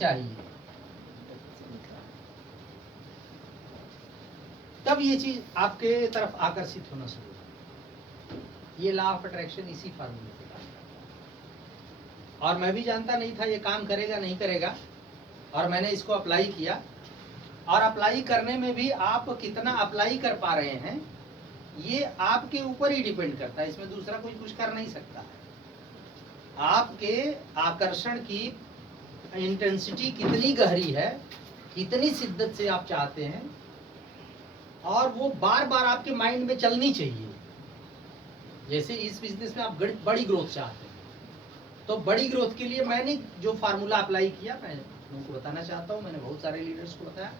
चाहिए, तब ये चीज आपके तरफ आकर्षित होना शुरू होगा। ये लॉ ऑफ अट्रैक्शन इसी फार्मूले पे काम करता है। और मैं भी जानता नहीं था ये काम करेगा नहीं करेगा, और मैंने इसको अप्लाई किया। और अप्लाई करने में भी आप कितना अप्लाई कर पा रहे हैं ये आपके ऊपर ही डिपेंड करता है, इसमें दूसरा कोई कुछ कर नहीं सकता है। आपके आकर्षण की इंटेंसिटी कितनी गहरी है, कितनी शिद्दत से आप चाहते हैं, और वो बार बार आपके माइंड में चलनी चाहिए। जैसे इस बिजनेस में आप बड़ी ग्रोथ चाहते हैं, तो बड़ी ग्रोथ के लिए मैंने जो फार्मूला अप्लाई किया मैं उनको बताना चाहता हूँ। मैंने बहुत सारे लीडर्स को बताया,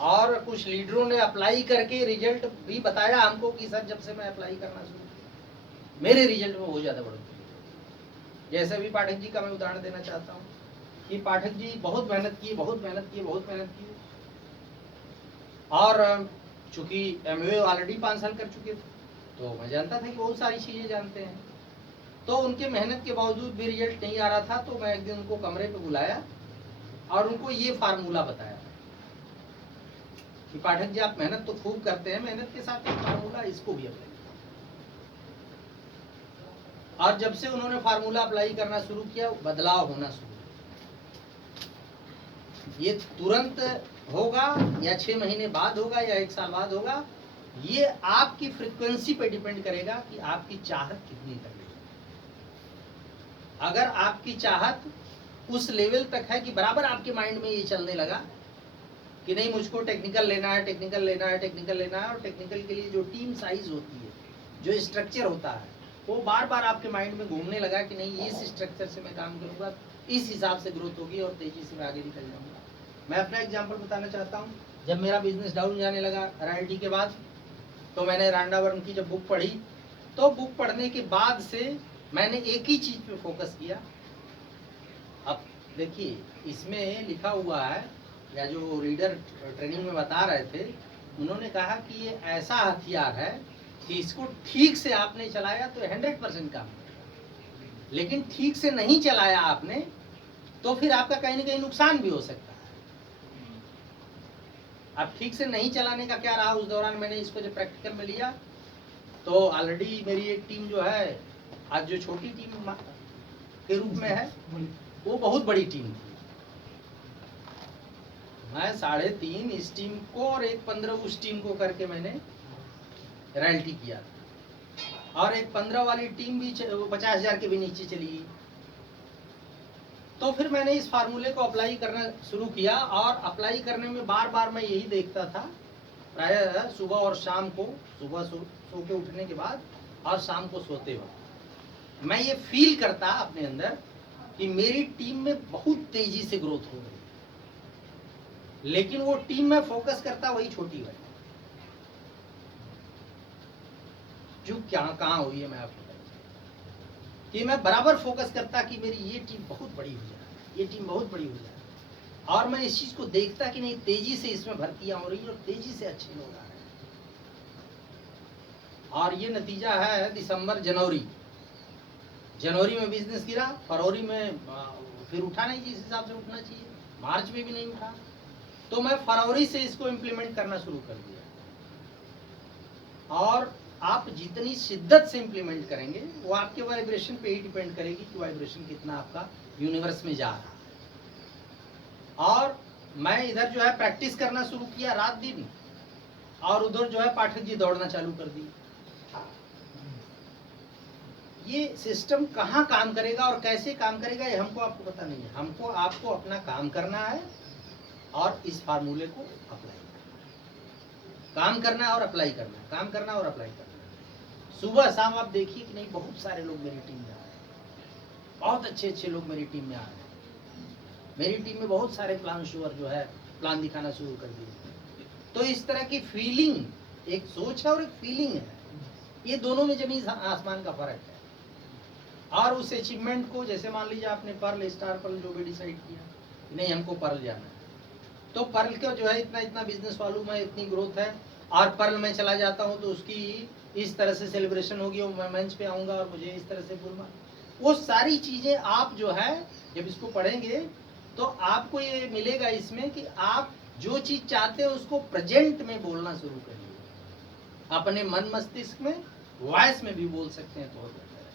और कुछ लीडरों ने अप्लाई करके रिजल्ट भी बताया हमको कि सर जब से मैं अप्लाई करना शुरू किया मेरे रिजल्ट में बहुत ज़्यादा बढ़ोतरी हुई। जैसे भी पाठक जी का मैं उदाहरण देना चाहता हूँ कि पाठक जी बहुत मेहनत की, और चूंकि MBA ऑलरेडी 5 साल कर चुके थे, तो मैं जानता था कि बहुत सारी चीज़ें जानते हैं। तो उनके मेहनत के बावजूद भी रिजल्ट नहीं आ रहा था, तो मैं एक दिन उनको कमरे पे बुलाया और उनको ये फार्मूला बताया कि पाठक जी आप मेहनत तो खूब करते हैं, मेहनत के साथ एक फार्मूला इसको भी अप्लाई। और जब से उन्होंने फार्मूला अप्लाई करना शुरू किया बदलाव होना शुरू। ये तुरंत होगा या 6 महीने बाद होगा या 1 साल बाद होगा, ये आपकी फ्रीक्वेंसी पे डिपेंड करेगा कि आपकी चाहत कितनी तक है। अगर आपकी चाहत उस लेवल तक है कि बराबर आपके माइंड में ये चलने लगा कि नहीं मुझको टेक्निकल लेना है, टेक्निकल लेना है, टेक्निकल लेना है, और टेक्निकल के लिए जो टीम साइज होती है, जो स्ट्रक्चर होता है, वो बार बार आपके माइंड में घूमने लगा कि नहीं इस स्ट्रक्चर से मैं काम करूंगा, इस हिसाब से ग्रोथ होगी और तेजी से मैं आगे निकल जाऊंगा। मैं अपना एग्जांपल बताना चाहता हूँ। जब मेरा बिजनेस डाउन जाने लगा RIT के बाद, तो मैंने रांडावर्न की जब बुक पढ़ी, तो बुक पढ़ने के बाद से मैंने एक ही चीज पे फोकस किया। अब देखिए इसमें लिखा हुआ है, या जो रीडर ट्रेनिंग में बता रहे थे, उन्होंने कहा कि ये ऐसा हथियार है कि इसको ठीक से आपने चलाया तो 100% काम करेगा, लेकिन ठीक से नहीं चलाया आपने तो फिर आपका कहीं ना कहीं नुकसान भी हो सकता है। अब ठीक से नहीं चलाने का क्या रहा, उस दौरान मैंने इसको जब प्रैक्टिकल में लिया तो ऑलरेडी मेरी एक टीम जो है आज जो छोटी टीम के रूप में है वो बहुत बड़ी टीम थी। मैं 3.5 इस टीम को और 1.15 उस टीम को करके मैंने रॉयल्टी किया, और एक 15 वाली टीम भी 50,000 के भी नीचे चली गई। तो फिर मैंने इस फार्मूले को अप्लाई करना शुरू किया, और अप्लाई करने में बार बार मैं यही देखता था, प्रायः सुबह और शाम को, सुबह सो के उठने के बाद और शाम को सोते वक्त मैं ये फील करता अपने अंदर कि मेरी टीम में बहुत तेजी से ग्रोथ हो रही है, लेकिन वो टीम में फोकस करता वही छोटी है। जो क्या कहाँ हुई है मैं आपको कि मैं बराबर फोकस करता कि मेरी ये टीम बहुत बड़ी हो जाए, ये टीम बहुत बड़ी हो जाए, और मैं इस चीज को देखता कि नहीं तेजी से इसमें भर्तियां हो रही है और तेजी से अच्छे लोग आ रहे हैं। और ये नतीजा है दिसंबर जनवरी में बिजनेस गिरा, फरवरी में फिर उठा नहीं जिस हिसाब से उठना चाहिए, मार्च में भी नहीं उठा, तो मैं फरवरी से इसको इम्प्लीमेंट करना शुरू कर दिया। और आप जितनी शिद्दत से इम्प्लीमेंट करेंगे वो आपके वाइब्रेशन पे ही डिपेंड करेगी कि वाइब्रेशन कितना आपका यूनिवर्स में जा रहा है। और मैं इधर जो है प्रैक्टिस करना शुरू किया रात दिन, और उधर जो है पाठक जी दौड़ना चालू कर दी। ये सिस्टम कहाँ काम करेगा और कैसे काम करेगा ये हमको आपको पता नहीं है। हमको आपको अपना काम करना है और इस फार्मूले को अप्लाई काम करना है और अप्लाई करना है, काम करना और अप्लाई करना है। सुबह शाम आप देखिए कि नहीं बहुत सारे लोग मेरी टीम में आ रहे हैं, बहुत अच्छे अच्छे लोग मेरी टीम में आ रहे हैं। मेरी टीम में बहुत सारे प्लान शोअर जो है प्लान दिखाना शुरू कर दिए। तो इस तरह की फीलिंग, एक सोच है और एक फीलिंग है, ये दोनों में जमीन आसमान का फर्क है। और उस अचीवमेंट को, जैसे मान लीजिए आपने पर्ल, स्टार पर्ल जो भी डिसाइड किया, नहीं हमको पर्ल जाना है, तो पर्ल का जो है इतना इतना बिजनेस वॉल्यूम है, इतनी ग्रोथ है, और पर्ल में चला जाता हूँ तो उसकी इस तरह से सेलिब्रेशन होगी और मैं मंच पे आऊँगा और मुझे इस तरह से बोलना। वो सारी चीज़ें आप जो है जब इसको पढ़ेंगे तो आपको ये मिलेगा इसमें कि आप जो चीज चाहते हो उसको प्रेजेंट में बोलना शुरू करिए, अपने मन मस्तिष्क में वॉइस में भी बोल सकते हैं तो बहुत बेहतर है।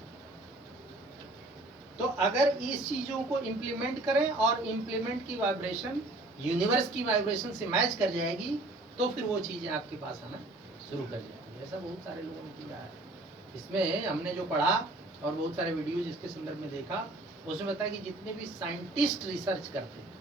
तो अगर इस चीजों को इम्प्लीमेंट करें और इम्प्लीमेंट की वाइब्रेशन यूनिवर्स की वाइब्रेशन से मैच कर जाएगी तो फिर वो चीजें आपके पास आना शुरू कर जाएंगी। ऐसा बहुत सारे लोगों ने किया है। इसमें हमने जो पढ़ा और बहुत सारे वीडियो जिसके संदर्भ में देखा उसमें बताया कि जितने भी साइंटिस्ट रिसर्च करते हैं,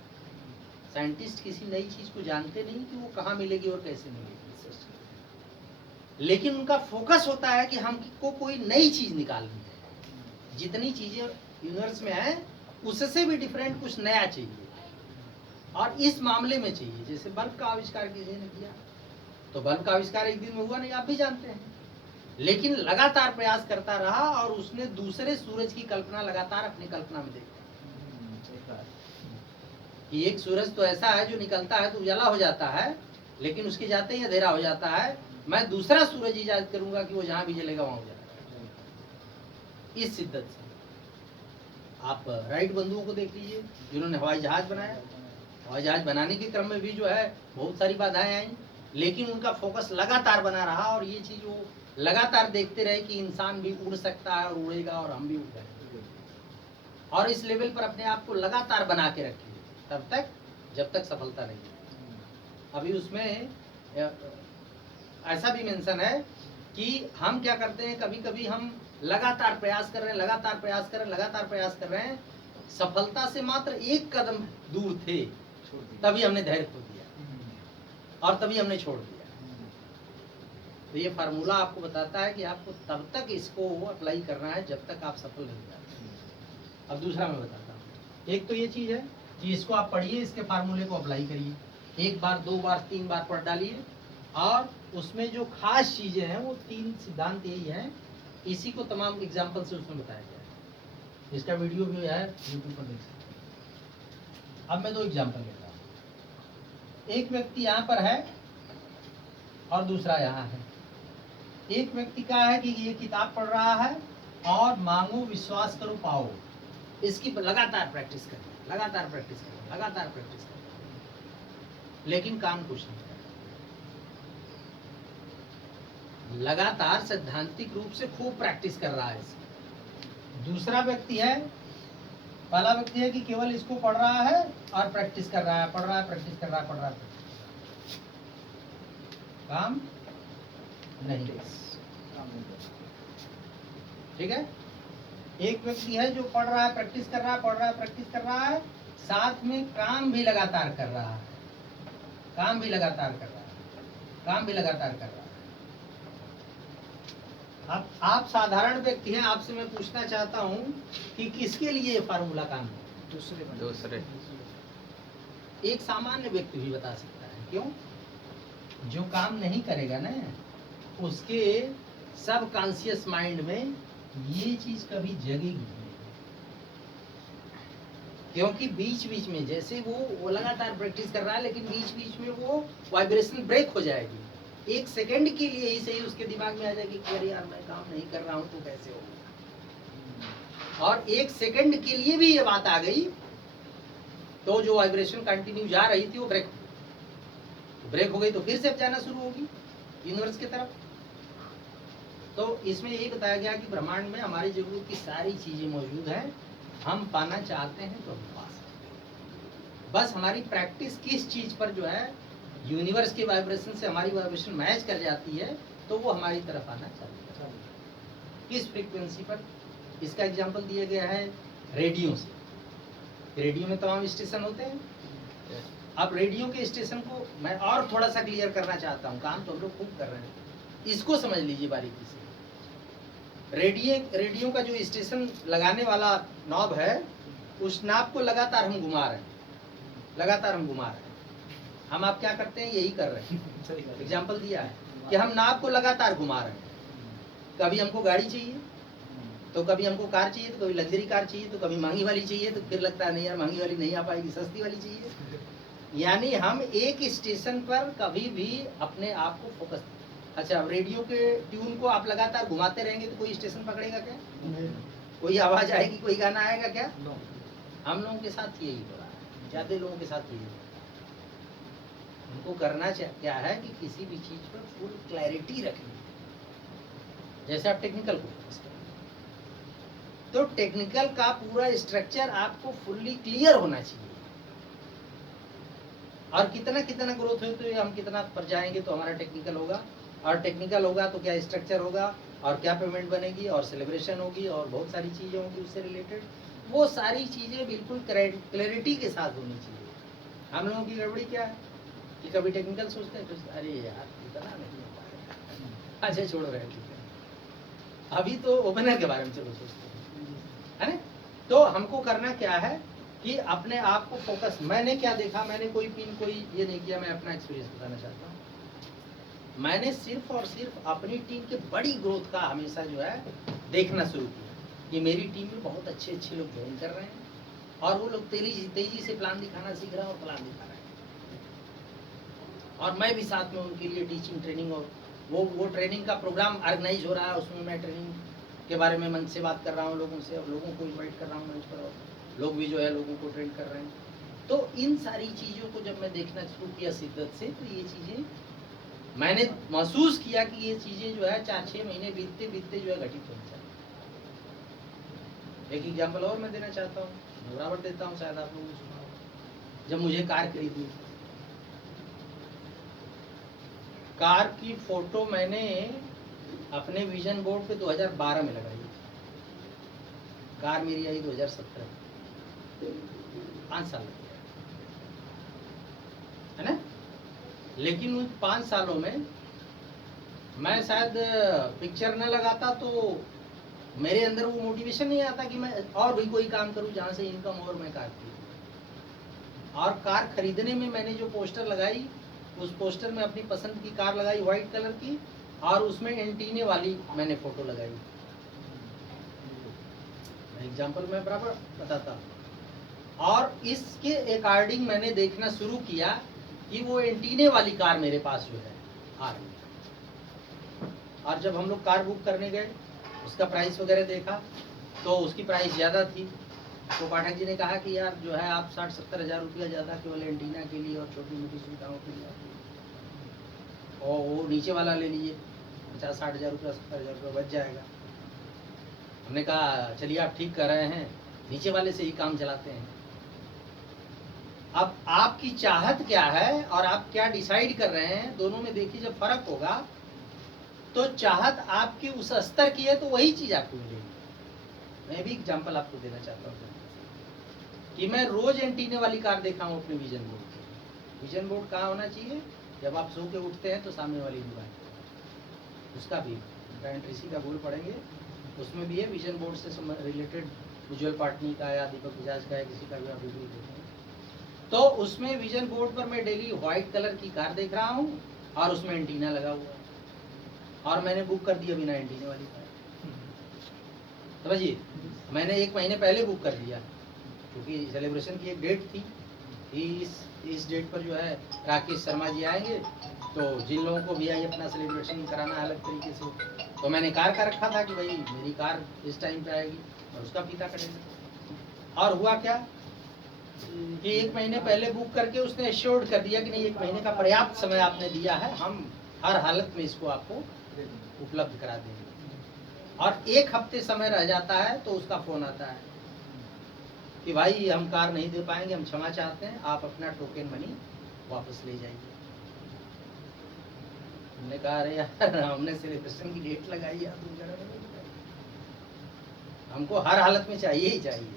साइंटिस्ट किसी नई चीज को जानते नहीं कि वो कहाँ मिलेगी और कैसे मिलेगी, रिसर्च करते, लेकिन उनका फोकस होता है कि हमको कोई नई चीज निकालनी है। जितनी चीजें यूनिवर्स में है उससे भी डिफरेंट कुछ नया चाहिए, और इस मामले में चाहिए। जैसे बल्ब का आविष्कार किसी ने किया तो बल्ब का आविष्कार एक दिन में हुआ नहीं, आप भी जानते हैं, लेकिन लगातार प्रयास करता रहा और उसने दूसरे सूरज की कल्पना लगातार अपनी कल्पना में देखी कि एक सूरज तो ऐसा है जो निकलता है तो उजाला हो जाता है, लेकिन उसके जाते ही अंधेरा हो जाता है। मैं दूसरा सूरज इजाद करूंगा कि वो जहां भी जलेगा वहां उजाला। इस शिद्दत से आप राइट बंधुओं को देख लीजिए जिन्होंने हवाई जहाज बनाया। हवाई जहाज बनाने के क्रम में भी जो है बहुत सारी बाधाएं आई, लेकिन उनका फोकस लगातार बना रहा और ये चीज वो लगातार देखते रहे कि इंसान भी उड़ सकता है और उड़ेगा और हम भी उड़ जाएंगे, और इस लेवल पर अपने आप को लगातार बना के रखिए तब तक जब तक सफलता नहीं है। अभी उसमें ऐसा भी मेंशन है कि हम क्या करते हैं, कभी कभी हम लगातार प्रयास कर रहे हैं, लगातार प्रयास कर रहे हैं, सफलता से मात्र एक कदम दूर थे, तभी हमने धैर्य खो दिया और तभी हमने छोड़ दिया। तो ये फार्मूला आपको बताता है कि आपको तब तक इसको अप्लाई करना है जब तक आप सफल नहीं जाते। अब दूसरा मैं बताता हूँ। एक तो ये चीज है कि इसको आप पढ़िए, इसके फार्मूले को अप्लाई करिए, एक बार, दो बार, तीन बार पढ़ डालिए, और उसमें जो खास चीजें हैं वो तीन सिद्धांत यही है। इसी को तमाम एग्जाम्पल से उसमें बताया गया है। इसका वीडियो भी है यूट्यूब पर, देख सकते हैं। अब मैं दो एग्जाम्पल लेता हूँ। एक व्यक्ति यहाँ पर है और दूसरा यहाँ है। एक व्यक्ति का है कि ये किताब पढ़ रहा है और मांगो विश्वास करो पाओ, इसकी लगातार प्रैक्टिस करें, लगातार प्रैक्टिस करें, लगातार प्रैक्टिस करें, लेकिन काम कुछ नहीं है। लगातार सैद्धांतिक रूप से खूब प्रैक्टिस कर रहा है इसकी। दूसरा व्यक्ति है, पहला व्यक्ति है कि केवल इसको पढ़ रहा है और प्रैक्टिस कर रहा है, पढ़ रहा है, प्रैक्टिस कर रहा है, पढ़ रहा है, काम नहीं। ठीक है। एक व्यक्ति है जो पढ़ रहा है, प्रैक्टिस कर रहा है, पढ़ रहा है, प्रैक्टिस कर रहा है, साथ में काम भी लगातार कर रहा है, काम भी लगातार कर रहा है, काम भी लगातार कर रहा है। अब आप साधारण व्यक्ति हैं, आपसे मैं पूछना चाहता हूं कि किसके लिए ये फार्मूला काम है? दूसरे। एक सामान्य व्यक्ति भी बता सकता है। क्यों? जो काम नहीं करेगा ना, उसके सब कॉन्शियस माइंड में ये चीज कभी जगेगी नहीं, क्योंकि बीच बीच में जैसे वो लगातार प्रैक्टिस कर रहा है, लेकिन बीच बीच में वो वाइब्रेशन ब्रेक हो जाएगी। एक सेकंड के लिए ही सही उसके दिमाग में आ जाएगी कि अरे यार मैं काम नहीं कर रहा हूं तो कैसे होगा, और एक सेकंड के लिए भी ये बात आ गई तो जो वाइब्रेशन कंटिन्यू जा रही थी वो ब्रेक हो गई, तो फिर से अब जाना शुरू होगी यूनिवर्स की तरफ। तो इसमें ये बताया गया कि ब्रह्मांड में हमारी जरूरत की सारी चीजें मौजूद हैं, हम पाना चाहते हैं तो हम पा सकते हैं। बस हमारी प्रैक्टिस किस चीज पर जो है यूनिवर्स के वाइब्रेशन से हमारी वाइब्रेशन मैच कर जाती है, तो वो हमारी तरफ आना चाहता है। किस फ्रीक्वेंसी पर? इसका एग्जांपल दिया गया है रेडियो से। रेडियो में तमाम स्टेशन होते हैं। अब रेडियो के स्टेशन को मैं और थोड़ा सा क्लियर करना चाहता हूँ, काम तो हम लोग खूब कर रहे हैं, इसको समझ लीजिए बारीकी से। रेडियो का जो स्टेशन लगाने वाला नॉब है, उस नॉब को लगातार हम घुमा रहे हैं, लगातार हम घुमा रहे हैं। हम आप क्या करते हैं? यही कर रहे हैं। एग्जाम्पल दिया है कि हम नॉब को लगातार घुमा रहे हैं। कभी हमको गाड़ी चाहिए तो कभी हमको कार चाहिए, तो कभी लग्जरी कार चाहिए, तो कभी महंगी वाली चाहिए, तो फिर लगता है नहीं यार महंगी वाली नहीं आ पाएगी, सस्ती वाली चाहिए। यानी हम एक स्टेशन पर कभी भी अपने आप को फोकस। अच्छा, रेडियो के ट्यून को आप लगातार घुमाते रहेंगे तो कोई स्टेशन पकड़ेगा क्या? कोई आवाज आएगी, कोई गाना आएगा क्या? हम लोगों के साथ यही हो रहा है। ज़्यादा लोगों के साथ यही है। उनको करना क्या है कि किसी भी चीज़ पर फुल क्लैरिटी रखनी है। जैसे आप टेक्निकल को फोकस करें तो टेक्निकल का पूरा स्ट्रक्चर आपको फुल्ली क्लियर होना चाहिए। और कितना कितना ग्रोथ हो तो ये हम कितना पर जाएंगे तो हमारा टेक्निकल होगा, और टेक्निकल होगा तो क्या स्ट्रक्चर होगा, और क्या पेमेंट बनेगी, और सेलिब्रेशन होगी, और बहुत सारी चीज़ें होंगी उससे रिलेटेड। वो सारी चीज़ें बिल्कुल क्लैरिटी के साथ होनी चाहिए। हम लोगों की गड़बड़ी क्या है कि कभी टेक्निकल सोचते हैं तो अरे यार इतना नहीं हो पाएगा, अच्छा छोड़ रहे हैं, अभी तो ओपनर के बारे में चलो सोचते हैं, है ना। तो हमको करना क्या है कि अपने आप को फोकस, मैंने क्या देखा, मैंने कोई पिन कोई ये नहीं किया, मैं अपना एक्सपीरियंस बताना चाहता हूँ। मैंने सिर्फ और सिर्फ अपनी टीम के बड़ी ग्रोथ का हमेशा जो है देखना शुरू किया कि मेरी टीम में बहुत अच्छे अच्छे लोग ज्वाइन कर रहे हैं, और वो लोग तेजी से प्लान दिखाना सीख रहे हैं और प्लान दिखा रहे हैं, और मैं भी साथ में उनके लिए टीचिंग ट्रेनिंग और वो ट्रेनिंग का प्रोग्राम ऑर्गेनाइज हो रहा है, उसमें मैं ट्रेनिंग के बारे में मन से बात कर रहा हूँ लोगों से, और लोगों को इन्वाइट कर रहा हूँ मंच पर, और लोग भी जो है लोगों को ट्रेन कर रहे हैं। तो इन सारी चीज़ों को जब मैं देखना शुरू किया शिद्दत से, तो ये चीज़ें मैंने महसूस किया कि ये चीज़ें जो है 4-6 महीने बीतते बीतते जो है घटित होनी चाहिए। एक एग्जाम्पल और मैं देना चाहता हूँ, बराबर देता हूँ, शायद आप लोगों ने सुना होगा। जब मुझे कार खरीदनी, कार की फोटो मैंने अपने विजन बोर्ड पे 2012 में लगाई, कार मेरी आई 2017, 5 साल लग गया, है ना। लेकिन उन 5 सालों में मैं शायद पिक्चर न लगाता तो मेरे अंदर वो मोटिवेशन नहीं आता कि मैं और भी कोई काम करूं जहां से इनकम और मैं कार खरीदूं। और कार खरीदने में मैंने जो पोस्टर लगाई, उस पोस्टर में अपनी पसंद की कार लगाई व्हाइट कलर की, और उसमें एंटीने वाली मैंने फोटो लगाई। एग्जाम्पल मैं बराबर बताता हूँ। और इसके अकॉर्डिंग मैंने देखना शुरू किया कि वो एंटीने वाली कार मेरे पास जो है आ रही है। और जब हम लोग कार बुक करने गए, उसका प्राइस वगैरह देखा तो उसकी प्राइस ज़्यादा थी। तो पाठक जी ने कहा कि यार जो है आप 60-70 हज़ार रुपया ज़्यादा केवल एंटीना के लिए और छोटी मोटी सुविधाओं के लिए, और वो नीचे वाला ले लीजिए, 50-60 हज़ार रुपया 70 हज़ार रुपया बच जाएगा। हमने कहा चलिए आप ठीक कर रहे हैं, नीचे वाले से ही काम चलाते हैं। अब आपकी चाहत क्या है और आप क्या डिसाइड कर रहे हैं, दोनों में देखिए जब फर्क होगा तो चाहत आपकी उस स्तर की है तो वही चीज आपको मिलेगी। मैं भी एग्जांपल आपको देना चाहता हूँ कि मैं रोज एंटीने वाली कार देखा हूँ अपने विजन बोर्ड पे। विजन बोर्ड कहाँ होना चाहिए, जब आप सो के उठते हैं तो सामने वाली दुकान, उसका भी एंट्रीसी का गोल पढ़ेंगे, उसमें भी है विजन बोर्ड से रिलेटेड, उज्ज्वल पाटनी का या दीपक बजाज का या किसी का भी आप वीडियो देखें तो उसमें विजन बोर्ड पर मैं डेली व्हाइट कलर की कार देख रहा हूँ और उसमें एंटीना लगा हुआ है, और मैंने बुक कर दिया बिना एंटीने वाली कार। समझिए, मैंने 1 महीने पहले बुक कर दिया क्योंकि सेलिब्रेशन की एक डेट थी कि इस डेट पर जो है राकेश शर्मा जी आएंगे, तो जिन लोगों को भी आई अपना सेलिब्रेशन कराना है अलग तरीके से, तो मैंने कार का रखा था कि भाई मेरी कार इस टाइम पे आएगी और उसका फीता कटेगा। और हुआ क्या कि 1 महीने पहले बुक करके उसने एश्योर्ड कर दिया कि नहीं 1 महीने का पर्याप्त समय आपने दिया है, हम हर हालत में इसको आपको उपलब्ध करा देंगे। और 1 हफ्ते समय रह जाता है तो उसका फोन आता है कि भाई हम कार नहीं दे पाएंगे, हम क्षमा चाहते हैं, आप अपना टोकन मनी वापस ले जाइए। हमने कहा अरे यार हमने सेलिब्रेशन की डेट लगाई है, हमको हर हालत में चाहिए ही चाहिए।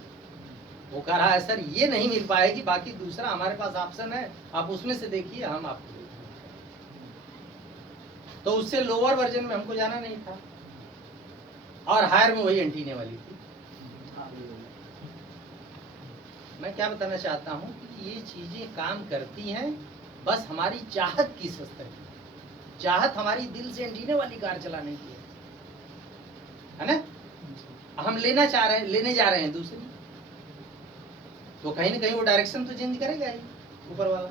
वो कह रहा है सर ये नहीं मिल पाएगी, बाकी दूसरा हमारे पास ऑप्शन है, आप उसमें से देखिए, हम आपको। तो उससे लोअर वर्जन में हमको जाना नहीं था, और हायर में वही एंटीने वाली थी। मैं क्या बताना चाहता हूँ कि ये चीजें काम करती हैं, बस हमारी चाहत किस स्तर की। चाहत हमारी दिल से एंटीने वाली कार चलाने की है ना, हम लेने जा रहे हैं दूसरी, तो कहीं ना कहीं वो डायरेक्शन तो चेंज करेगा ही ऊपर वाला।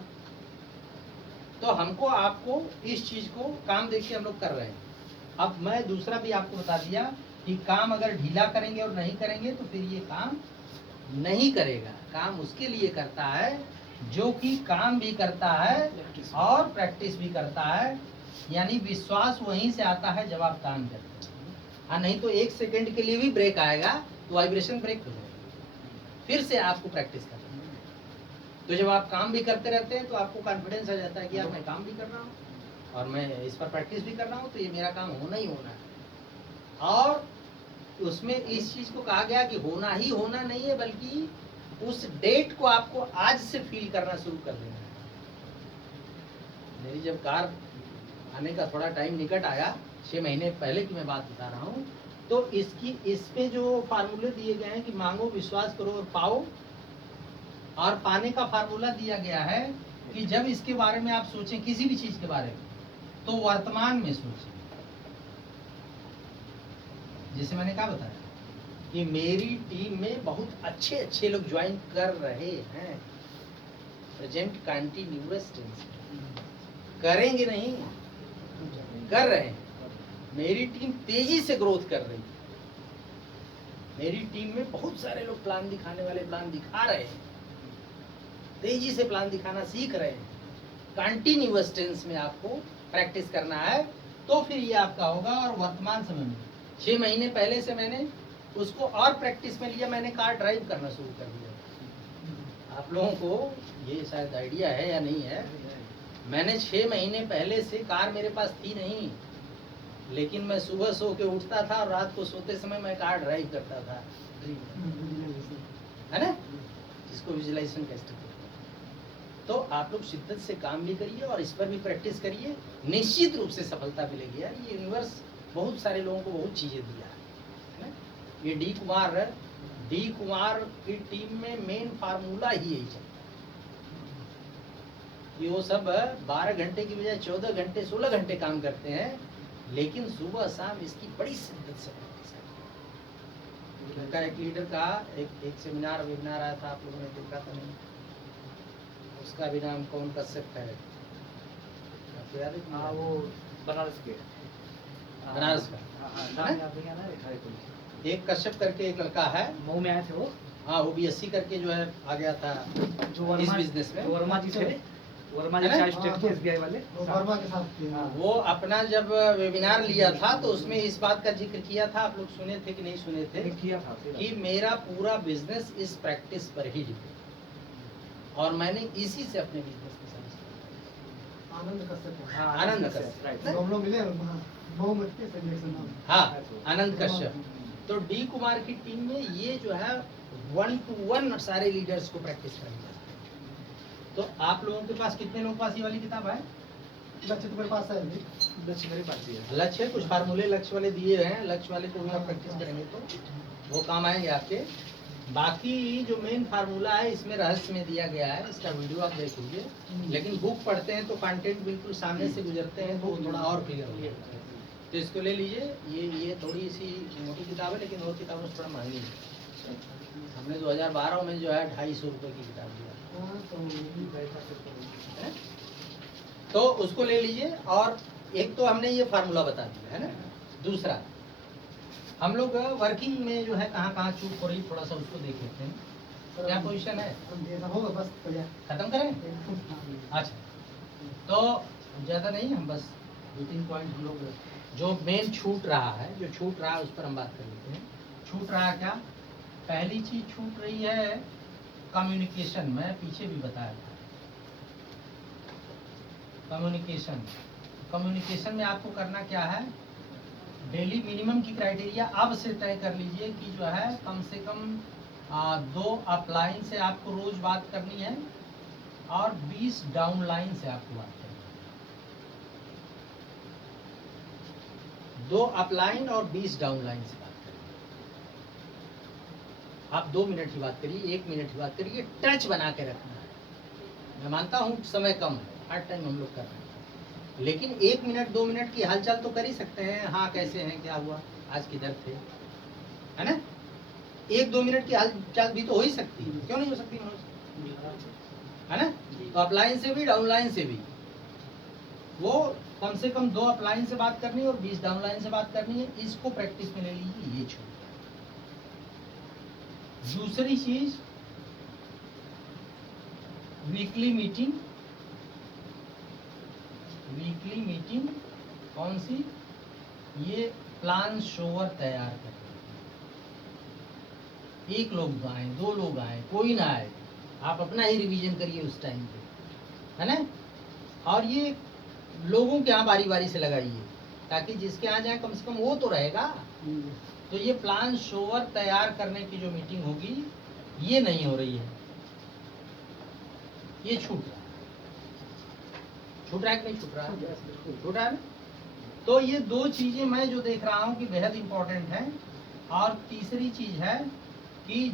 तो हमको आपको इस चीज को काम देखिए हम लोग कर रहे हैं। अब मैं दूसरा भी आपको बता दिया कि काम अगर ढीला करेंगे और नहीं करेंगे तो फिर ये काम नहीं करेगा। काम उसके लिए करता है जो कि काम भी करता है और प्रैक्टिस भी करता है। यानी विश्वास वहीं से आता है जब आप काम करते हैं। हाँ, नहीं तो 1 सेकंड के लिए भी ब्रेक आएगा तो वाइब्रेशन ब्रेक हो जाएगा, फिर से आपको प्रैक्टिस करना है। तो जब आप काम भी करते रहते हैं तो आपको कॉन्फिडेंस आ जाता है कि यार मैं काम भी कर रहा हूँ और मैं इस पर प्रैक्टिस भी कर रहा हूँ, तो ये मेरा काम होना ही होना है। और उसमें इस चीज को कहा गया कि होना ही होना नहीं है, बल्कि उस डेट को आपको आज से फील करना शुरू कर देना है। मेरी जब कार आने का थोड़ा टाइम निकट आया, 6 महीने पहले की मैं बात बता रहा हूँ, तो इसमें जो फार्मूले दिए गए हैं कि मांगो, विश्वास करो और पाओ, और पाने का फार्मूला दिया गया है कि जब इसके बारे में आप सोचें, किसी भी चीज के बारे में, तो वर्तमान में सोचें। जैसे मैंने क्या बताया कि मेरी टीम में बहुत अच्छे अच्छे लोग ज्वाइन कर रहे हैं, प्रेजेंट कंटिन्यूअस टेंस, करेंगे नहीं, कर रहे हैं। मेरी टीम तेजी से ग्रोथ कर रही है। मेरी टीम में बहुत सारे लोग प्लान दिखाने वाले प्लान दिखा रहे हैं, तेजी से प्लान दिखाना सीख रहे हैं। कंटिन्यूअस टेंस में आपको प्रैक्टिस करना है, तो फिर ये आपका होगा। और वर्तमान समय में 6 महीने पहले से मैंने उसको और प्रैक्टिस में लिया, मैंने कार ड्राइव करना शुरू कर दिया। आप लोगों को ये शायद आइडिया है या नहीं है, मैंने 6 महीने पहले से, कार मेरे पास थी नहीं, लेकिन मैं सुबह सो के उठता था और रात को सोते समय मैं कार ड्राइव करता था, है ना, जिसको विजुअलाइजेशन टेस्ट कहते हैं। तो आप लोग शिद्दत से काम भी करिए और इस पर भी प्रैक्टिस करिए, निश्चित रूप से सफलता मिलेगी। यार ये यूनिवर्स बहुत सारे लोगों को बहुत चीजें दिया है ना। ये डी कुमार की टीम में मेन फार्मूला ही यही चलता है कि वो सब 12 घंटे की बजाय 14 घंटे 16 घंटे काम करते हैं, लेकिन सुबह शाम इसकी बड़ी शिद्दत से प्रैक्टिस करते हैं। उनका एक लीडर का एक सेमिनार वेबिनार आया था, आप लोगों ने देखा था नहीं? उसका भी नाम कौन कश्यप है, आपको याद है? हाँ, वो बनारस के, बनारस का एक कश्यप करके एक लड़का है, मऊ में आए थे वो। हाँ, वो BSc करके जो है आ गया था जो इस बिजनेस में। वर्मा जी थे, वर्मा जी चाय स्टेट के SBI वाले, वर्मा के साथ थे। हाँ। वो अपना जब वेबिनार लिया था तो उसमें इस बात का जिक्र किया था, आप लोग सुने थे कि नहीं सुने थे, किया था कि मेरा पूरा बिजनेस इस प्रैक्टिस पर ही डिपेंड, और मैंने इसी से अपने बिजनेस में समझ आनंद कश्यप। हाँ, आनंद कश्यप, राइट। हम लोग मिले बहुमत के सिलेक्शन में। हाँ, आनंद कश्यप। तो डी कुमार की टीम में ये जो है 1 to 1 सारे लीडर्स को प्रैक्टिस करनी है। तो आप लोगों के पास कितने लोगों के पास ये वाली किताब है? लक्ष्य तुम्हारे पास है अभी? लक्ष्य मेरे पास ही है। लक्ष्य, कुछ फार्मूले लक्ष्य वाले दिए हैं, लक्ष्य वाले को भी आप प्रैक्टिस करेंगे तो वो काम आएंगे आपके। बाकी जो मेन फार्मूला है इसमें रहस्य में दिया गया है, इसका वीडियो आप देख लीजिए, लेकिन बुक पढ़ते हैं तो कंटेंट बिल्कुल सामने से गुजरते हैं तो थोड़ा और क्लियर हो जाता है। तो इसको ले लीजिए, ये थोड़ी सी मोटी किताब है, लेकिन और किताबों से थोड़ा महंगी है। हमने 2012 में जो है 250 रुपये की किताब दिया, हाँ, तो भी बैठा है? तो उसको ले लीजिए। और एक तो हमने ये फार्मूला बता दिया है ना। दूसरा, हम लोग वर्किंग में जो है कहाँ चूक हो रही, थोड़ा सा उसको देख लेते हैं। क्या पोजीशन है? होगा बस बढ़िया। खत्म करें? अच्छा, तो ज़्यादा नहीं, हम बस 2-3 पॉइंट हम लोग जो मेन छूट रहा है, उस पर हम बात कर लेते हैं। छूट रहा क्या? पहली चीज छूट रही है कम्युनिकेशन। मैं पीछे भी बताया था, कम्युनिकेशन में आपको करना क्या है, डेली मिनिमम की क्राइटेरिया अब से तय कर लीजिए कि जो है कम से कम 2 अपलाइन से आपको रोज बात करनी है और 20 डाउनलाइन से आपको बात करनी है। 2 अपलाइन और 20 डाउनलाइन से बात करिए। आप 2 मिनट की बात करिए, 1 मिनट की बात करिए, टच बना के रखना है। मैं मानता हूँ समय कम है, हर टाइम हम लोग कर रहे हैं, लेकिन 1 मिनट 2 मिनट की हालचाल तो कर ही सकते हैं। हाँ, कैसे हैं, क्या हुआ, आज किधर थे, है ना। 1-2 मिनट की हालचाल भी तो हो ही सकती है, क्यों नहीं हो सकती, है ना। तो अपलाइन से भी डाउनलाइन से भी वो कम से कम 2 अपलाइन से बात करनी है और 20 डाउनलाइन से बात करनी है। इसको प्रैक्टिस में ले लीजिए, ये छोड़। दूसरी चीज, वीकली मीटिंग, वीकली मीटिंग कौन सी, ये प्लान शोवर तैयार करें। एक लोग आए, दो लोग आए, कोई ना आए, आप अपना ही रिवीजन करिए उस टाइम पे, है ना। और ये लोगों के यहाँ बारी बारी से लगाइए, ताकि जिसके यहाँ जाए कम से कम वो तो रहेगा। तो ये प्लान शोवर तैयार करने की जो मीटिंग होगी, ये नहीं हो रही है, ये छूट रहा है। छूट रहा है कि नहीं छूट रहा है? छूट रहा है ना? तो ये दो चीजें मैं जो देख रहा हूं कि बेहद इंपॉर्टेंट है। और तीसरी चीज है कि